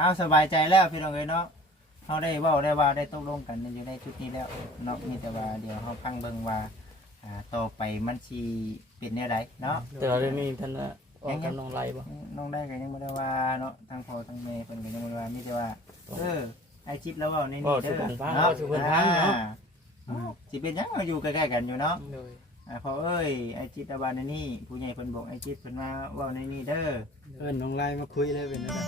เอาสบายใจแล้วพี่น้องเอ้ยเนาะเฮาได้เว้าได้ว่าได้ตกลงกันอยู่ในจุดนี้แล้วเนาะมีแต่ว่าเดี๋ยวเฮาฟังเบิ่งว่าต่อไปมันสิเป็นแนวใดเนาะ แต่เราได้มีท่านออกกับน้องไล่บ่ น้องได้ก็ยังบ่ได้ว่าเนาะทางพ่อทางแม่เพิ่นก็ยังบ่ได้ว่ามีแต่ว่าไอ้จิตแล้วเว้าในนี้เด้อเนาะสิเป็นหยังเราอยู่ใกล้ๆกันอยู่เนาะ โดย พอเอ้ยไอ้จิตตะวันในนี่ผู้ใหญ่เพิ่นบอกไอ้จิตเพิ่นมาเว้าในนี่เด้อ เอิ้นน้องไล่มาคุยเลยเป็นจังได๋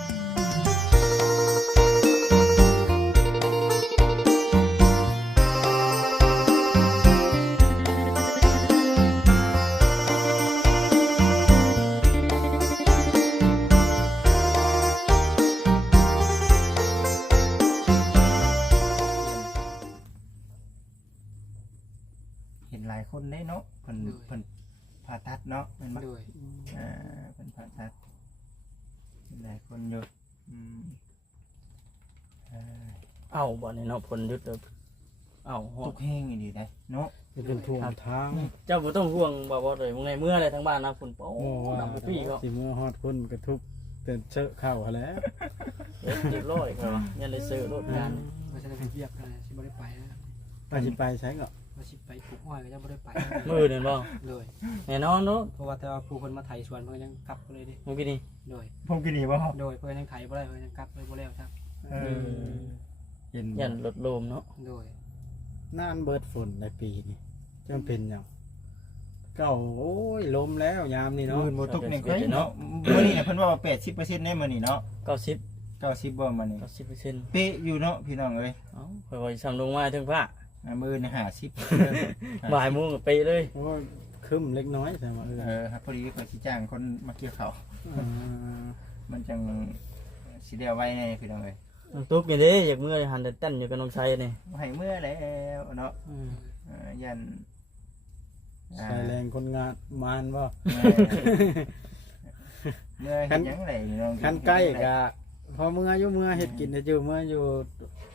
เห็นหลายคนได้เนาะเพิ่นผ่าตัดเนาะเป็นบ่ โดย เพิ่นผ่าตัดเห็นหลายคนอยู่เอาบ่นี่เนาะผลยุดเอาฮอ ทุ ด กแห่งดีได้เนาะ เป็นท่วมทาง เจ้าบ่ต้องห่วงบ่เลยมื้อไงเมื่ออะไรทั้งบ้านนะฝนโป้ โอ้ว่า ดำพี่ก็ สิมือฮอดคนกระทุบเป็นเชอะเข้าหั้นแหล้ว เรียบร้อยครับยันได้ซื้อรถงาน ว่าจะได้เรียกกันสิบ่ได้ไปนะ ไปสิไปใช้ก็ ว่าสิไปปลูกอ้อยก็ยังบ่ได้ไป มื้อนี่บ่ โดย แน่นอนเนาะ เพราะว่าแต่ว่าผู้คนมาไถสวนเพิ่นยังกลับเลยดิ เมื่อกี้นี่ โดย ผมกินนี่บ่ครับ โดยเพิ่นยังไถบ่ได้เพิ่นยังกลับเลยบ่แล้วครับ เห็น ยันรถลมเนาะ โดย น่านเบิดฝนในปีนี้จำเป็นหยังเก่าโอ้ยลมแล้วยามนี่เนาะ มื้อบ่ตกนี่ค่อยเนาะมื้อนี้เนี่ยเพิ่นว่า 80%ได้มื้อนี้เนาะ 90 90บ่มื้อนี้ 90% เป๊ะอยู่เนาะพี่น้องเอ้ย เอ้าค่อยๆสั่งลงมาถึงพระ มื้อนี่50 บ่ายโมงก็ไปเลย โอ้ยคึมเล็กน้อยแต่ว่าครับพอดีเขาสิจ้างคนมาเกี่ยวข้าว อ่า มันจังสิได้เอาไว้ในพี่น้องเอ้ย ตุ๊กนี่เด้อยากเมื่อหันแต่เต้นอยู่กับน้องชายนี่ ให้เมื่อแล้วเนาะยัน ใส่แรงคนงานมานบ่ เมื่อเห็นยังไงน้อง คันใกล้ก็พอเมื่ออยู่เมื่อเฮ็ดกินได้อยู่เมื่ออยู่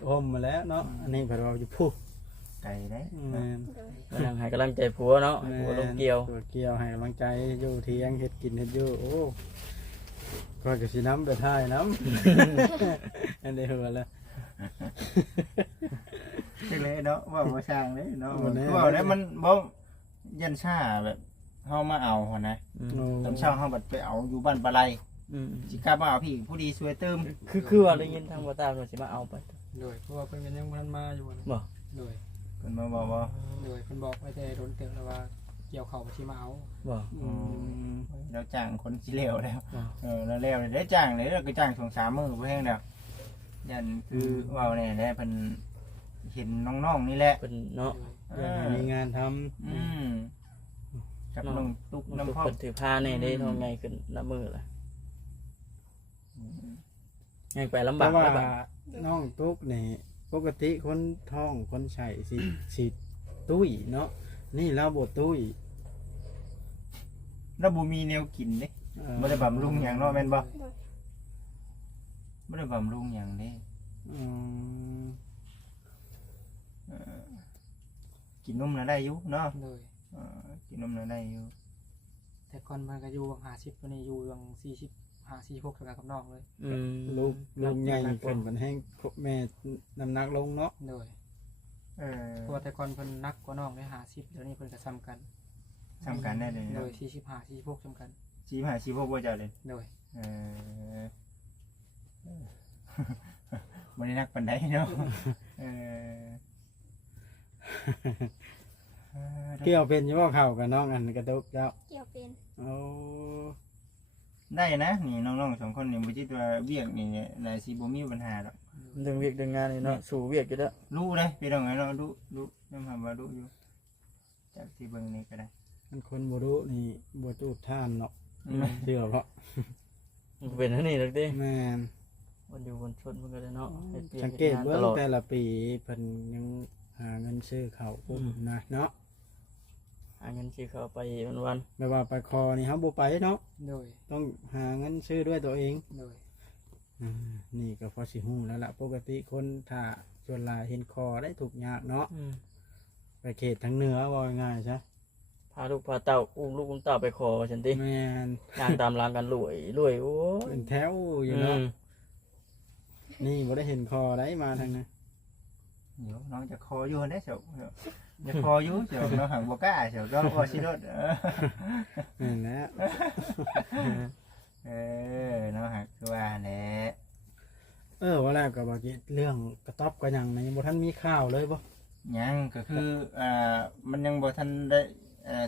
ห่มมาแล้วเนาะอันนี้เพิ่นว่าอยู่ผู้ ไก่ได้ แม่น กำลังให้กำลังใจผัวเนาะผัวลงเกี่ยว ตัวเกี่ยวให้กำลังใจอยู่เที่ยงเฮ็ดกินเฮ็ดอยู่โอ้ก็จะสิน้ำไปท้ายน้ำ อันนี้หัวละ ใช่เลยเนาะว่าบ่ช่างเลยเนาะ บ่แน่ ว่าแล้วมันบ่ยันชาแบบเฮามาเอาหั่นนะ โอ้ ตอนเช้าเฮาบัดไปเอาอยู่บ้านปลาไหลสิกลับมาเอาพี่ผู้ดีสวยเติม คือว่าได้ยินทางบ่ตาว่าสิมาเอาไป โดยเพราะว่าเพิ่นก็ยังบ่ทันมาอยู่นะ บ่ โดย เพิ่นมาบอกว่า โดยเพิ่นบอกไว้แต่โดนเตือนแล้วว่าเกี่ยวเข้าบ่สิมาเอา บ่ เราจ้างคนสิเลวแล้ว บ่ แล้วแล้วได้จ้างเลยแล้วก็จ้าง2-3มื้อบ่แฮงแล้วยันคือว่าแน่แหละเพิ่นเห็นน้องๆนี่แหละ เป็นเนาะ อยากให้มีงานทำ กับน้องตุ๊ก น้ำ น้ำพ่อ เพิ่นถือผ้าแน่ได้ทองไงขึ้นละมือล่ะยังไปลำ แต่ บาก ว่า แล้วบัด น้องตุ๊กนี่ปกติคนท้องคนใช้สิตุ้ยเนาะนี่เราบ่ตุ้ย แล้วบ่มีแนวกินเด้บ่ได้บำรุงหยังเนาะแม่นบ่บ่ได้บำรุงหยังเด้ อืม กินนมน่ะได้อยู่เนาะ โดย กินนมน่ะได้อยู่ แต่ก่อนมันก็อยู่วัง50ตัวนี้อยู่วัง40 56เท่ากับน้องเลย ลูกใหญ่ขึ้นมันแห้งแม่น้ำหนักลงเนาะ โดย เออ เพราะว่าแต่ก่อนเพิ่นนักกว่าน้องได้50เดี๋ยวนี้เพิ่นก็ซ้ำกัน ทำการได้เลย โด เนาะ ย45 46ซ้ำกัน 45 46บ่เจ้าเลย โดย เออบ่ได้นักปานใดเนาะเออ เกี่ยวเป็นอยู่ว่าเข้ากับน้องอันกระตุกเจ้า เกี่ยวเป็น โอ้ ได้นะนี่น้องๆ2คนนี่บ่คิดว่าเวียกนี่น่าสิบ่มีปัญหาดอก ดึงเวียกดึงงานนี่เนาะสู่เวียกอยู่แล้ว รู้เด้พี่น้องเอ้ยเนาะรู้น้ำหาว่ารู้อยู่จากที่เบิ่งนี่ก็ได้ มันคนบ่รู้นี่บ่จูดท่านเนาะเชื่อเพราะ มันเป็นอันนี้แล้วดิ แม่น วันอยู่บนชนมันก็ได้เนาะฮ็ดวีย สังเกต ฮ็ด เบิ่ งาน ง ตลอด แต่ละปีเพิ่นยังหาเงินซื้อข้าวอุ้มนะเนาะ หาเงินซื้อข้าวไปวัน ไม่ว่าไปคอนี่เฮาบ่ไปเนาะ โดย ต้องหาเงินซื้อด้วยตัวเอง โดย นี่ก็พอสิฮู้แล้วล่ะปกติคนถ้าส่วนหลายเห็นคอได้ถูกยากเนาะไปเขตทางเหนือว่าง่ายๆซะ พาลูกพาเต้าอุ้มลูกอุ้มเต้าไปขอฉันติ แม่น ย่างตามรางกันรวยโอ้ย เป็นแถวอยู่เนาะ นี่บ่ได้เห็นคอได้มาทางนั้น เดี๋ยวน้องจะคออยู่ได้เฉยจะคออยู่เฉยน้องหังบ่กล้าเฉยก็คอสิรถ นั่นแหละ น้องหักคือว่าแหละ ว่าแล้วก็บอกเรื่องกระต๊อบก็ยังในบ่ทันมีข่าวเลยบ่ ยังก็คือมันยังบ่ทันได้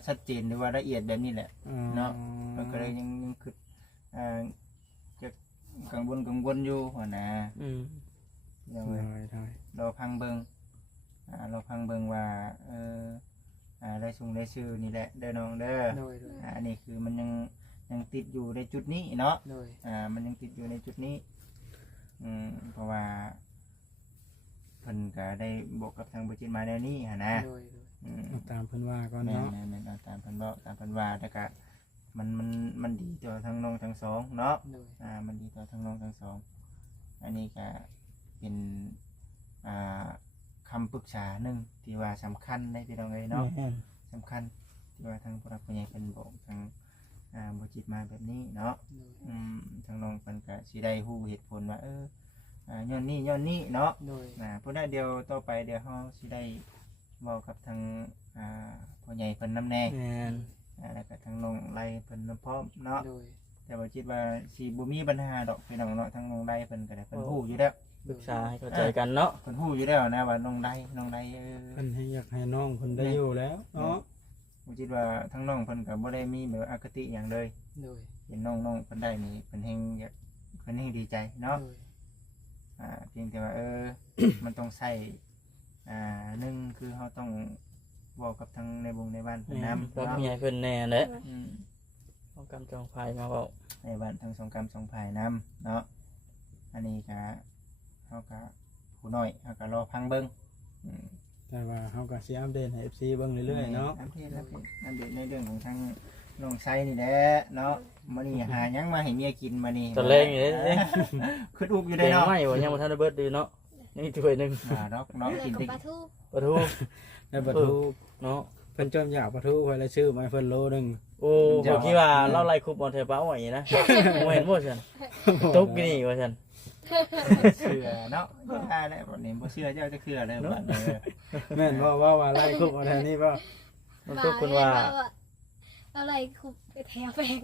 ชัดเจนหรือว่าละเอียดแบบนี้แหละ เนาะ มันก็เลยยังคือจะกังวลอยู่หัวหน้ายังไงรอพังเบิงว่าได้ส่งได้ชื่อนี่แหละเด้อน้องเด้ออันนี้คือมันยังติดอยู่ในจุดนี้เนาะมันยังติดอยู่ในจุดนี้เพราะว่าเพิ่นก็ได้บอกกับทางบริษัทมาแนวนี้ฮะนะตามเพิ่นว่าก่อน แม่ เนาะ นตามเพิ่นบอกตามเพิ่นว่าแต่ก็มันดีต่อทั้งน้องทั้งสองเนาะมันดีต่อทั้งน้องทั้งสองอันนี้ก็เป็นคำปรึกษาหนึ่งที่ว่าสำคัญในพี่น้องเลยเนาะสำคัญที่ว่าทางผู้รักผู้ใหญ่เพิ่นบอกทางบริษัทมาแบบนี้เนาะทางน้องเพิ่นก็สิได้ฮู้เหตุผลว่าย้อนนี้เนาะเพราะนั้นเดี๋ยวต่อไปเดี๋ยวเฮาสิได้บอกกับทางผู้ใหญ่เพิ่นนำแน่แล้วก็ทางน้องไล่เพิ่นนำพร้อมเนาะแต่ว่าคิดว่าสิบ่มีปัญหาดอกพี่น้องเนาะทางน้องไล่เพิ่นก็ได้เพิ่นฮู้อยู่แล้ว ปรึกษาให้เข้าใจกันเนาะ เพิ่นฮู้อยู่แล้วนะว่าน้องไล่เพิ่นให้อยากให้น้องเพิ่นได้อยู่แล้วเนาะ ผมคิดว่าทางน้องเพิ่นก็บ่ได้มีแบบอคติหยังเลยเห็นน้องเพิ่นได้นี่เพิ่นแฮงอยากเพิ่นแฮงดีใจเนาะเพียงแต่ว่ามันต้องใช้หนึ่งคือเฮาต้องบอกกับทางในวงในบ้านเพิ่นนำ รักผู้ใหญ่เพิ่นแน่แหละต้องกำจองไฟมาเว้าในบ้านทั้งสองกรรมสองภายนำเนาะอันนี้ก็เฮาก็ผู้น้อยเฮาก็รอพังเบิ่งแต่ว่าเฮาก็สิอัปเดตให้ FC เบิ่งเรื่อยๆเนาะอัปเดตในเรื่องของทางน้องไซนี่แหละเนาะมื้อนี้หาหยังมาให้เมียกินมื้อนี้ตอนแรกอยู่เด้ คิดอุบอยู่ได้เนาะไม่บ่ยังบ่ทันได้เบิดดีเนาะนี่ถ้วยนึงดอกน้องกินดิปลาทู ได้ปลาทูเนาะเพิ่นจมอยากปลาทูไว้แล้วชื่อมาเพิ่นโลนึงโอ้บ่คิดว่าเราไล่คุบบ่แถวป้าไว้นะบ่เห็นบ่ซั่นตุกนี่ว่าซั่นเชื่อเนาะได้แล้วบัดนี้บ่เชื่อเจ้าจะเชื่อแล้วบัดนี้แม่นว่าไล่คุบเอาแทนนี่บ่มันตุกเพิ่นว่าอะไรคุบไปแถวแปลง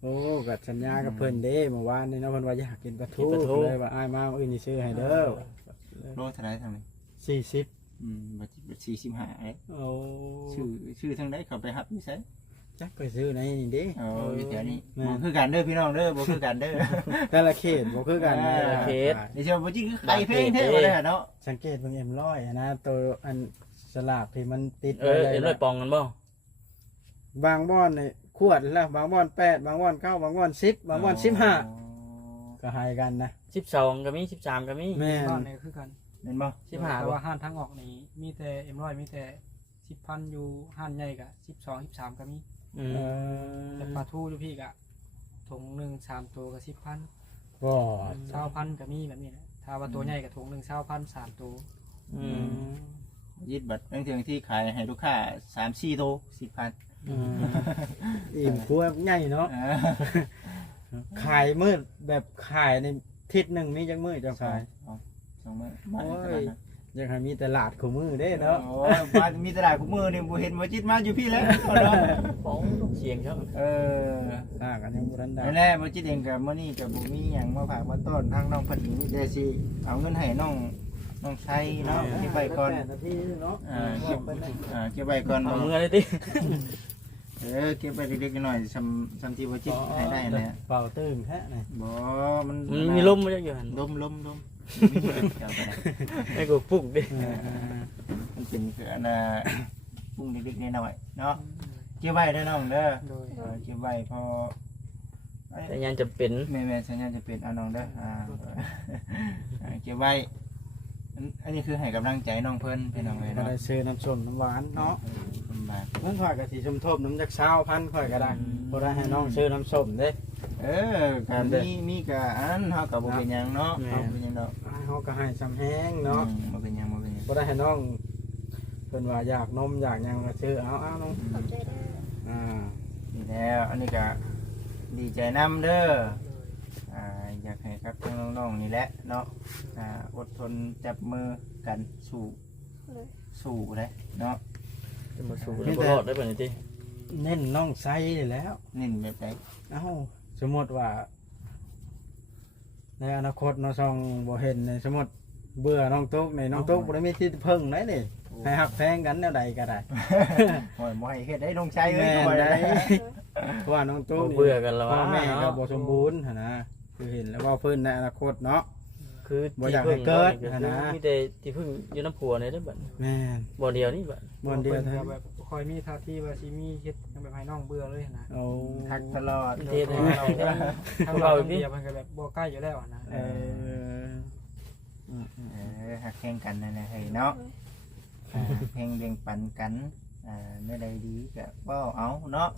โอ้ก็สัญญากับเพิ่นเด้เมื่อวานนี่เนาะเพิ่นว่าอยากกินปลาทูเลยว่าอ้ายมามื้อนี้ซื้อให้เด้อโลเท่าไหร่ทำไม40บัด45เอ้โอ้ชื่อทางใดเขาไปรับอยู่ไสจักไปซื้อในนี่เด้อยู่แถวนี้บ่คือกันเด้อพี่น้องเด้อบ่คือกันเด้อแต่ละเขตบ่คือกันแต่ละเขตนี่สิว่าบ่จริงคือใครเพลงแท้บ่ได้เนาะสังเกตเบิ่ง M100 นะตัวอันสลากที่มันติดไว้เลยปองกันบ่บางบ่อนนี่ขวดละบางบ่อน8บางบ่อน9บางบ่อน10บางบ่อน15ก็ให้กันนะ12ก็มี13ก็มีแม่นนี่คือกันเห็นบ่15แต่ว่าห้านทางออกนี่มีแต่ M100 มีแต่10,000อยู่ห้านใหญ่ก็12 13ก็มีแต่ปลาทูอยู่พี่ก็ถุงนึง3ตัวก็10,000บ่ 20,000ก็มีแบบนี้นะถ้าว่าตัวใหญ่ก็ถุงนึง 20,000 3ตัวยึดบัตรบางทีที่ขายให้ลูกค้า 3-4 โต 10,000อิ่มครัวใหญ่เนาะขายมื้อแบบขายในทิศนึงมีจังมื้อจะขาย2มื้อโอ้ยอยากให้มีตลาดคู่มือเด้เนาะโอ้ยมามีตลาดคู่มือนี่บ่เห็นบ่จิตมาอยู่พี่แล้วเนาะป้องเสียงครับสร้างกันยังบ่ทันได้นั่นแหละบ่จิตเองก็มื้อนี้ก็บ่มีหยังมาฝากมาต้อนทางน้องเพิ่นนี่แต่สิเอาเงินให้น้องชัยเนาะเก็บไว้ก่อนเก็บไว้ก่อนเอามือเลยติเก็บไปเล็กๆน้อยๆซ้ำที่บ่จิตให้ได้แหละเป่าตื้มแท้นี่บ่มันมีลมบ่จักอยู่หั่นลมไอ้กูปุ๊กดิมันเป็นคืออันปุ้งเล็กๆน้อยๆเนาะเก็บไว้เด้อน้องเด้อเก็บไว้พอสัญญาณจะเป็นแม่สัญญาณจะเป็นน้องเด้อเก็บไว้อันนี้คือให้กำลังใจน้องเพิ่นพี่น้องเลยเนาะได้ซื้อน้ำส้มน้ำหวานเนาะเงินข่อยก็สิชมทบน้ำจัก20,000ข่อยก็ได้บ่ได้ให้น้องซื้อน้ำส้มเด้ก็มีก็อันเฮาก็บ่เป็นหยังเนาะเฮาเป็นหยังดอกเฮาก็ให้ซ้ำแฮงเนาะบ่เป็นหยังบ่ได้ให้น้องเพิ่นว่าอยากนมอยากหยังก็ซื้อเอาน้องขอบใจเด้อนี่แล้วอันนี้ก็ดีใจนำเด้อ อยากให้ครับทั้งน้องๆนี่แหละเนาะอดทนจับมือกันสู่เลยเนาะ จะมาสู่แล้วบ่รอดได้ปานนี้ติ เน้นน้องไซนี่แหล้ว นิ่นแบบไหน เอ้าสมมติว่า ในอนาคตน้องซองบ่เห็นในสมมติเบื่อน้องตุ๊กในน้องตุ๊กบ่ได้มีที่พึ่งไหนนี่ให้หักแพงกันแนวใดก็ได้ โอ้ยบ่ให้เฮ็ดได้ลงใช้เอ้ แม่ ย น บ่ ได้ ได้ เพราะว่าน้องตุ๊ก บ่ นี่ เบื่อกันแล้ว พ่อ ว่า แม่ก็ เนาะ บ่สมบูรณ์หั่นนะคือเห็นแล้วว่าเพิ่นในอนาคตเนาะ คือ บ่อยากให้เกิดนะ มีแต่ที่พึ่งอยู่น้ำผัวนี่ได้อบัด แม่น บ่เดียวนี่บัด บ่เดียว เพิ่น เท่า ก็แบบคอยมีท่าที่ว่าสิมีเฮ็ดจังแบบให้น้องเบื่อเลยนะ เอา ทักตลอด เฮ็ดให้เราได้ ทั้งเราทั้งเดียวมันก็แบบบ่ใกล้อยู่แล้วนะ เออ หักแข่งกันนั่นแหละเฮ้ยเนาะเพลงเรียงปันกันเมื่อใดดีก็เว้าเอาเนาะ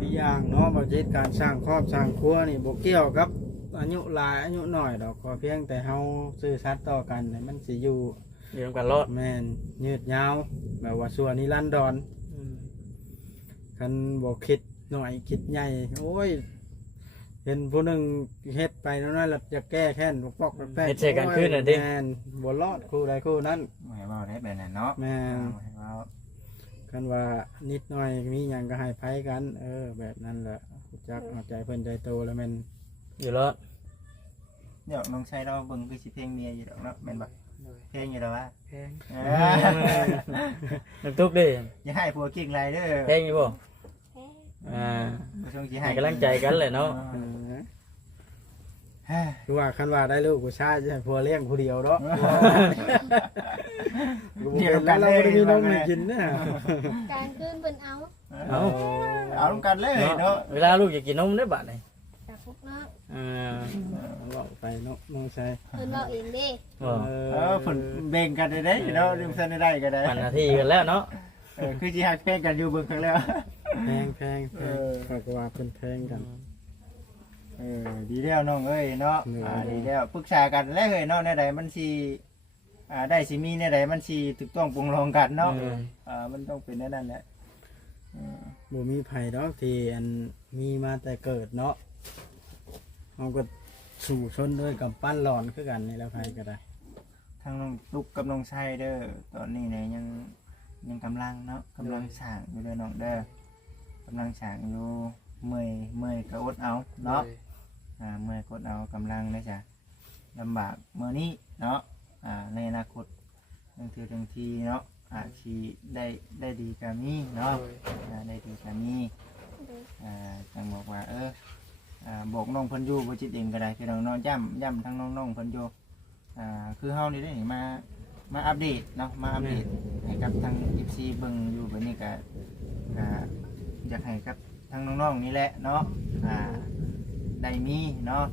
อีกอย่างเนาะบ่จิตการสร้างครอบสร้างครัวนี่บ่เกี่ยวกับอายุหลายอายุน้อยดอกขอเพียงแต่เฮาซื่อสัตย์ต่อกันให้มันสิอยู่ อยู่นำกันรอด แม่นยืดยาวแบบว่าส่วนนิรันดรคันบ่คิดน้อยคิดใหญ่โอ้ยเห็นผู้หนึงเฮ็ดไปแล้วนั่นแล้วจะแก้แค้นปอกๆแป๊ก เฮ็ดใส่กันขึ้นน่ะดิ แม่นบ่รอดคู่ใดคู่นั้น บ่ให้เว้าได้แบบนั้นเนาะ แม่น บ่ให้เว้า คันว่านิดหน่อยมีหยังก็ให้ไผกัน แบบนั้นแหละรู้จักเอาใจเพิ่นใจโตแล้วแม่น อยู่รอด เดี๋ยวน้องชายเราเบิ่งคือสิเพลงเมียอยู่ดอกเนาะแม่นบ่ เลย เพลงอยู่ดอกว่า แพง น้ำทุกเด้ อย่าให้ผัวกิ่งไรเด้อ แพงอยู่บ่ แพ้ อ่า บ่ต้องสิ ให้กำลังใจกันเลยเนาะ คือว่าคันว่าได้ลูกผู้ชายจะให้ผัวเลี้ยงผู้เดียวเนาะ เดี๋ยว แล้ กั วน เรา เลย บ่ได้มีนมให้กินนะ การขึ้นเพิ่นเอา เอาลงกันเลยเนาะ เวลาลูกอยากกินนมได้บัดนี่ จากพวกน้อง บอกไปเนาะน้องชาย เพิ่นบอกเองเด้ บ่ ฝนเบ่งกันได้เนาะริมเส้นได้ก็ได้ ปันหน้าที่กันแล้วเนาะ คือสิฮักเพลงกันอยู่เบิ่งครั้งแล้ว แพงฝากว่าเพิ่นแพงกัน ดีแล้วน้องเอ้ยเนาะดีแล้วปรึกษากันแล้วเอ้ยเนาะในใดมันสิได้สิมีในใดมันสิถูกต้องปรุงรองกันเนาะมันต้องเป็นนั่นแหละ บ่มีไผดอกที่อันมีมาแต่เกิดเนาะเฮาก็สู่ชนด้วยกับปั้นหลอนคือกันนี่แหล้วไผก็ได้ ทั้งน้องตุ๊กกับน้องชายเด้อตอนนี้เนี่ยยังกำลังเนาะกำลังสร้างอยู่เด้อน้องเด้อกำลังสร้างอยู่เมื่อยก็อดเอาเนาะเมื่อยก็อดเอากำลังนะจ๊ะลำบากเมื่อนี้เนาะในอนาคตบางทีเนาะอาจสิได้ดีกว่านี้เนาะได้ดีกว่านี้จังบอกว่าบอกน้องเพิ่นอยู่บ่จิตเองก็ได้พี่น้องเนาะย้ำทั้งน้องๆเพิ่นอยู่คือเฮานี่ได้มาอัปเดตเนาะมาอัปเดตให้กับทาง FC เบิ่งอยู่แบบนี้ก็อยากให้กับทั้งน้องๆนี่แหละเนาะได้มีเนาะ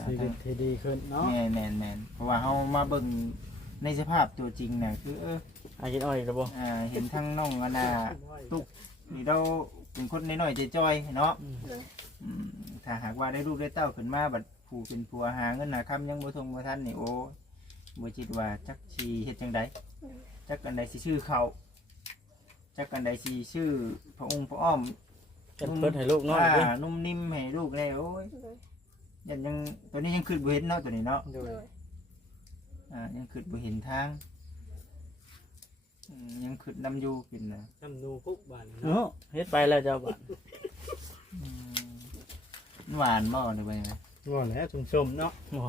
ชีวิตที่ดีขึ้นเนาะ แม่นเพราะว่าเฮามาเบิ่งในสภาพตัวจริงน่ะคืออากินอ้อยก็บ่ เห็นทั้งน้องอันน่ะตุกนี่เราเป็นคนน้อยๆจ้อยๆเนาะถ้าหากว่าได้ลูกได้เต้าขึ้นมาบัดผู้เป็นผัวหาเงินหาคำยังบ่ทงบ่ทันนี่โอ้บ่คิดว่าจักสิเฮ็ดจังไดจักกันใดสิชื่อเขาจักกันใดสิชื่อพระองค์พระอ้อม เพิ่นให้ลูกน้อยเด้ นุ่มนิ่มให้ลูกได้โอ้ยยังตัวนี้ยังคิดบ่เห็นเนาะตัวนี้เนาะ โดย ยังคิดบ่เห็นทางยังคิดนำอยู่เป็นน่ะ จำนูพุกบาน เนาะเฮ็ดไปแล้วเจ้าบัด หวานบ่ได้บ่ยังไง ว่าแล้วชมๆเนาะ บ่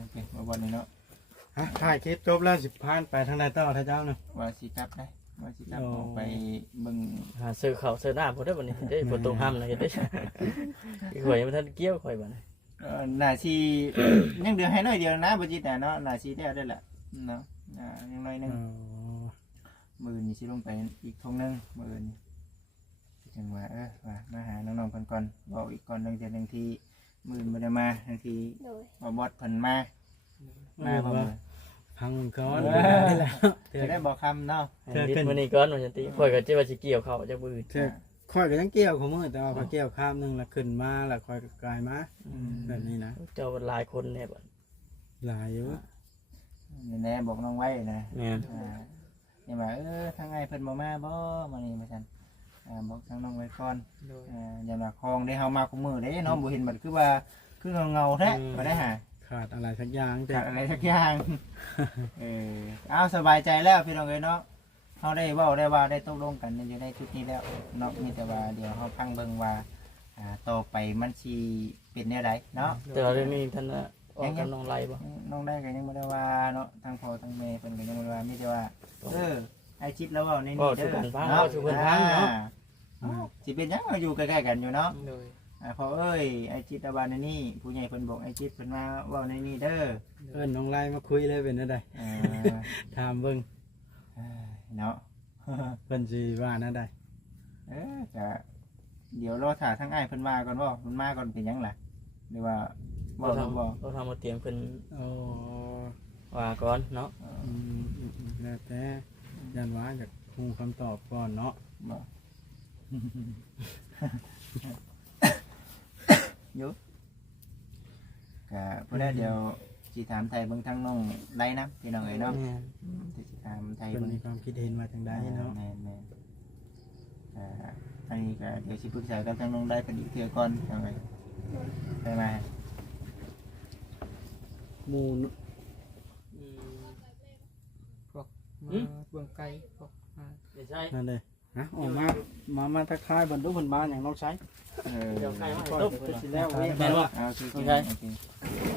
โอเคบ่บ่นี่เนาะ ถ่ายคลิปจบแล้วสิผ่านไปทางใดต่อท่าเจ้าเนาะ ว่าสิกลับได้ว่าสิกลับออกไปเบิ่ง หาซื้อข้าวซื้อน้ำบ่ได้บัดนี้ได้ฝนตกห้ำเลยเฮ็ดได้อีกข่อยยังบ่ทันเกี่ยวข่อยบัดนี้ หน้าที่ ยังเดือให้น้อยเดียวนะบ่จิตเนาะหน้าที่แล้วได้ละเนาะยังน้อยนึงมื้อนี้สิลงไปอีกทงนึงมื้อนี้จังว่าว่ามาหาน้องๆเพิ่นก่อนเว้าอีกก่อนนึงแต่นึงที่มื้อบ่ได้มาทังที โดย บ่บอดเพิ่นมาบ่มื้อ พังก้อน จะได้บอกคำเนาะ ให้นิดมื้อนี้ก่อนว่าจังติข่อยก็สิว่าสิเกี่ยวข้าวจักมื้อ ค่อยก็ยังเกี่ยวของมือแต่ว่าพอเกี่ยวข้ามหนึงแล้วขึ้นมาแล้วค่อยก็กลายมาแบบนี้นะ เจ้าหลายคนแน่บัด หลายอยู่ นี่แน่บอกน้องไว้นะ แม่น อย่ามาทางไงเพิ่นบ่มาบ่มานี่มาซั่น บอกทางน้องไว้ก่อน โดย อย่ามาคลองได้เฮามาคุมือเด้เนาะบ่เห็นมันคือว่าคือเงาๆแท้บ่ได้หา ขาดอะไรสักอย่างแต่ ขาดอะไรสักอย่างเอาสบายใจแล้วพี่น้องเอ้ยเนาะเฮาได้เว้าได้ว่าได้ตกลงกันอยู่ในจุดนี้แล้วเนาะมีแต่ว่าเดี๋ยวเฮาพังเบิ่งว่าต่อไปมันสิเป็นแนวใดเนาะ แต่เราได้มีท่านออกกับน้องไล่บ่ น้องได้ก็ยังบ่ได้ว่าเนาะทางพ่อทางแม่เพิ่นก็ยังบ่ได้ว่ามีแต่ว่าไอ้จิตแล้วเว้าในนี้เด้อสิเป็นหยังอยู่ใกล้ๆกันอยู่เนาะ โดย พอเอ้ยไอ้จิตบาลในนี่ผู้ใหญ่เพิ่นบอกไอ้จิตเพิ่นมาเว้าในนี่เด้อ เอิ้นน้องไล่มาคุยเลยเป็นจังได๋ถามเบิ่ง เนาะ เพิ่นสิว่าแนวใด จะเดี๋ยวรอถ่าทั้งอ้ายเพิ่นมาก่อนบ่เพิ่นมาก่อนเป็นหยังล่ะหรือว่าบ่ เราทำมาเตรียมเพิ่น โอ้ ว่าก่อนเนาะ แล้วแต่ยันว่าอยากฮู้คำตอบก่อนเนาะ บ่อยู่ก็ผู้ใดเดี๋ยวสิถามไทยเบิ่งทางน้องไล่นะพี่น้องเอ้ยเนาะสิถามไทย เพิ่น เบิ่ง มีความคิดเห็นมาทางใดเนาะ แม่นอันนี้ก็เดี๋ยวสิปรึกษากับทางน้องได้เป็นอีกเทื่อก่อนจังไงได้ไหม หมู่ พวกมาเบื้องไกลพวกมา ไม่ใช่ นั่นเลยฮะออกมาทักทายบรรทุกเพิ่นมาอย่างน้องใช้ เดี๋ยวไก่มา ก็ ต้ม สิแล้วเว้ย แม่นบ่ เอาสิ โอเค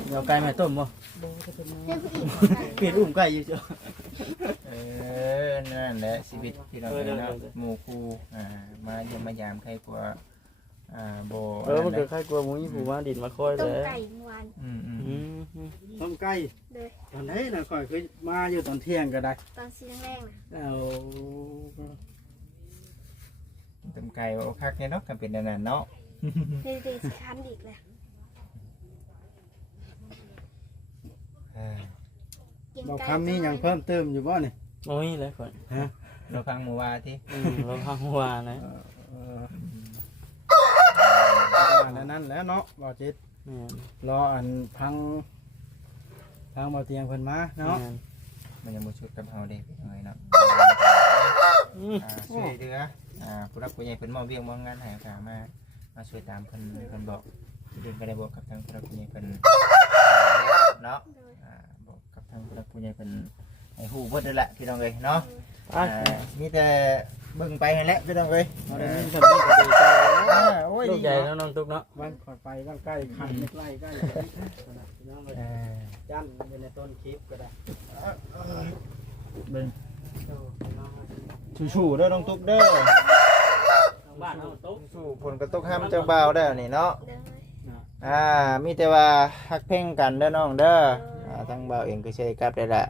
เดี๋ยวไก่มาต้มบ่ เพื่อนผู้หญิง เปลี่ยนอุ้มไก่อยู่เจ้า นั่นแหละชีวิตที่เราเนาะหมู่ครูมาเยี่ยมมายามใครกว่าโบ มันเกิดใครกลัวหมูยี่ผูมาดินมาคอย ต้ เล ม ย ไก่เมื่อวาน ต้มไก่ เลย ตอนไหนน่ะข่อยเคยมาอยู่ตอนเที่ยงก็ได้ ตอนซีแรกๆนะ เอา ต้มไก่โอ้คักเนี่ยเนาะกันเป็นนั่นเนาะ เด็กๆสิคันอีกเลยกิน บอก ไก่ คำนี้ยังเพิ่มเติมอยู่บ่นี่ โอ้ยเลยก่อน เราฟังหมู่ว่าที่ เราพังหัวนะ นั่นแล้วเนาะบ่จิต แม่น รออันพังบ่เตียงเพิ่นมาเนาะ มันยังบ่ชุดกับเฮาเด้พี่น้อยเนาะช่วยเหลือผู้รักผู้ใหญ่เพิ่นมาเวียงมางานให้ค่ะมาช่วยตามเพิ่นบอกเดินไปได้บอกกับทางผู้รักผู้ใหญ่เพิ่นเนาะบอกกับทางผู้รักผู้ใหญ่เพิ่นให้ฮู้เบิดนั่นแหละพี่น้องเอ้ยเนาะมีแต่เบิ่งไปนั่นแหละพี่น้องเอ้ย บ่ได้มีคนนี้ก็ดีใจแล้ว โอ้ย ลูกใหญ่แล้วน้องตุ๊กเนาะ มันข่อยไปบ้านใกล้คันใกล้ใกล้น้องเลยจันอยู่ในต้นคลิปก็ได้ เบิ่งชูๆเด้อน้องตุ๊กเด้อ บ้านน้องตุ๊ก สู้ผลกระตกห้ามเจ้าบ่าวได้อนี่เนาะ เลย มีแต่ว่าฮักเพ่งกันเด้อน้องเด้อทางบ่าวเองก็ใช้กลับได้ละ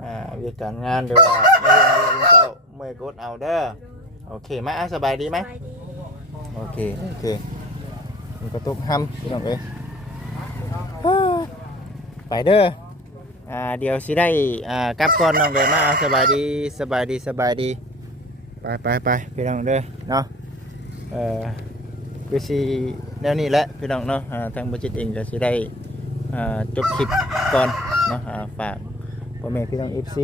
เลย วิธีการงานหรือว่าไม่เรื่องเจ้าเมื่อยกดเอาเด้อโอเคไหมสบายดีไหม ไปดี โอเคมันกระตุกห้ำพี่น้องเอ้ยไปเด้อเดี๋ยวสิได้กลับก่อนน้องเลยมาสบายดีไปพี่น้องเด้อเนาะคือสิแนวนี้แหละพี่น้องเนาะทางบัจิตเองจะสิได้จบคลิปก่อนเนาะฝากพ่อแม่พี่น้อง FC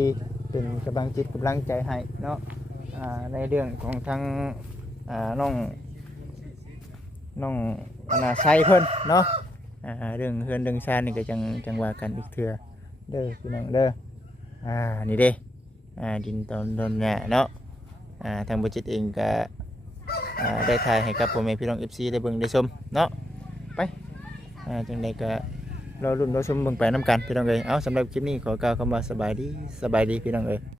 เป็นกำลังจิตกำลังใจให้เนาะในเรื่องของทางน้องอนาไซเพิ่นเนาะเรื่องเฮือนเรื่องชานี่ก็จังว่ากันอีกเทื่อเด้อพี่น้องเด้อนี่เด้ดินตอนเนี่ยเนาะทางบัจิตเองก็ได้ถ่ายให้กับพ่อแม่พี่น้อง FC ได้เบิ่งได้ชมเนาะไปจังไดก็รอรุ่นรอชมเบิ่งไปน้ำกันพี่น้องเอ้ยเอาสำหรับคลิปนี้ขอกล่าวคำว่าสบายดีพี่น้องเอ้ย